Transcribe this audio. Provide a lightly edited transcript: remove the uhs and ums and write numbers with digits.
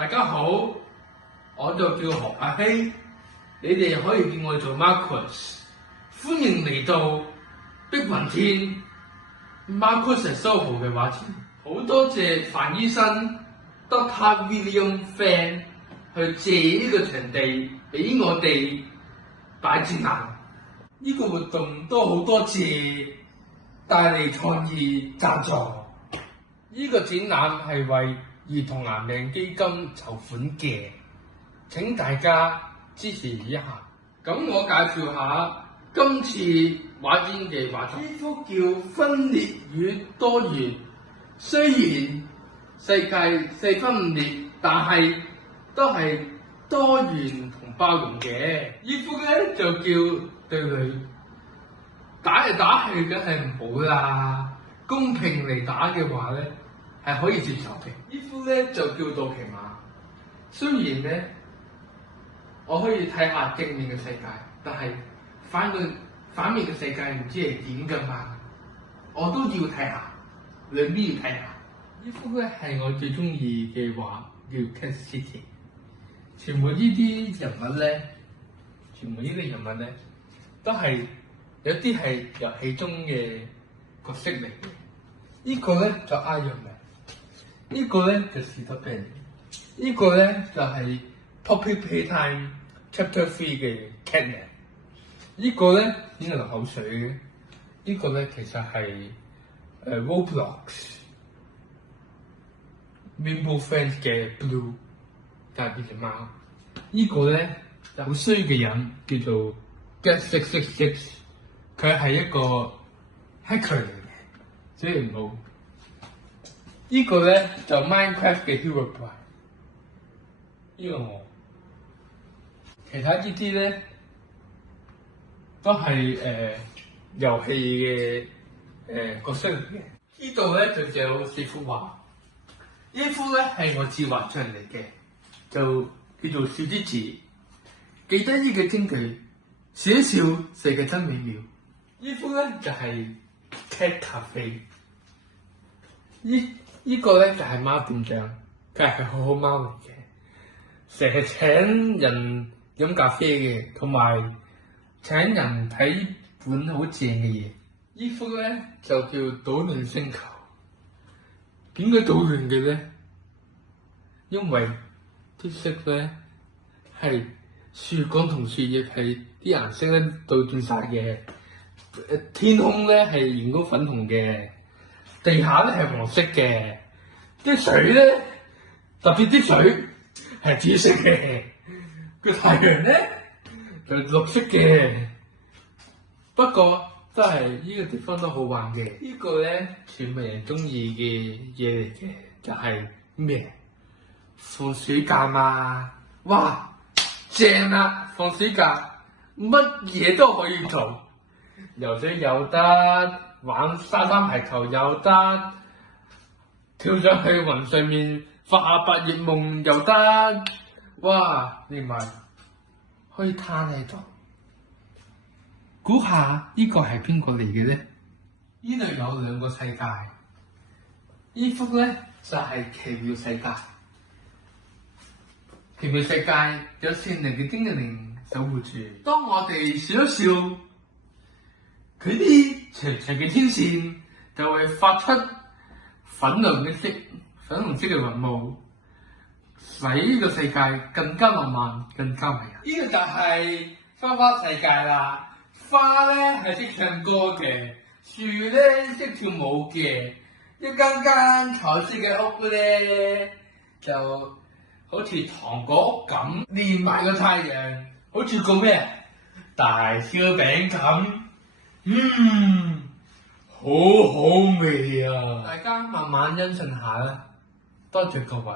大家好，我就叫何阿希，你哋可以叫我做 Marcus。歡迎嚟到碧雲天 Marcus and Soho 嘅畫展，好多謝范醫生 Dr. William Fan 去借呢個場地俾我哋擺展覽。呢個活動都好多謝大利創意贊助。呢個展覽係為兒童癌病基金籌款嘅，請大家支持一下。咁我介紹下今次畫展嘅畫作，呢幅叫《分裂與多元》。雖然世界四分五裂，但係都係多元同包容嘅。呢幅咧就叫對壘，打嚟打去梗係唔好啦。公平嚟打嘅話咧，係可以接受嘅。呢幅咧就叫杜琪馬。雖然咧，我可以睇下正面嘅世界，但係反面嘅世界唔知係點㗎嘛，我都要睇下，兩邊要睇下。呢幅咧係我最中意嘅畫，叫 Cat City。全部呢啲人物咧，都係有啲係遊戲中嘅角色嚟嘅。呢個咧就 Iron Man。呢個咧就士多啤梨，呢個咧就係 Poppy Playtime Chapter 3嘅 Catman。呢個咧點解流口水嘅？呢個咧其實係Roblox Rainbow Friends 嘅 Blue， 但係變隻貓。呢個咧就好衰嘅人叫做 Get666， 佢係一個 hacker 嚟嘅，所以唔好。呢個咧就 Minecraft 嘅 Herobrine， 呢個我，其他呢啲咧都係遊戲嘅角色嚟嘅。呢度咧就有4幅畫，呢幅咧係我自畫出嚟嘅，就叫做小之子。記得呢個京劇，笑一笑，世界真美妙。呢幅咧就係 Cat Cafe。呢個咧就係貓店長，佢係好好貓嚟嘅，成日請人飲咖啡嘅，同埋請人睇本好正嘅嘢。呢幅咧就叫搗亂星球。點解搗亂嘅咧？因為啲色咧係樹幹同樹葉係啲顏色咧倒轉晒嘅，天空咧係熒光粉紅嘅。地下咧係黃色嘅，啲水咧特別啲水係紫色嘅，個太陽咧就綠色嘅。不過都係呢個地方都好玩嘅。呢個咧全部人中意嘅嘢嚟嘅，就係咩？放暑假嘛，哇正啦！放暑假乜嘢都可以做，游水又得。玩沙灘排球又得，跳上去雲上面發下白日夢又得，哇！連埋可以攤喺度，估下呢個係邊個嚟嘅咧？呢度有2個世界，呢幅咧就係奇妙世界。奇妙世界有善良嘅精靈守護住，當我哋笑一笑，佢啲長長嘅天線就會發出粉紅色嘅雲霧，使呢個世界更加浪漫、更加美麗。呢個就係花世界啦。花咧係識唱歌嘅，樹咧識跳舞嘅，一間間彩色嘅屋咧就好似糖果屋咁，連埋個太陽，好似個咩大燒餅咁。好好味啊！大家慢慢欣賞下啦，多謝各位。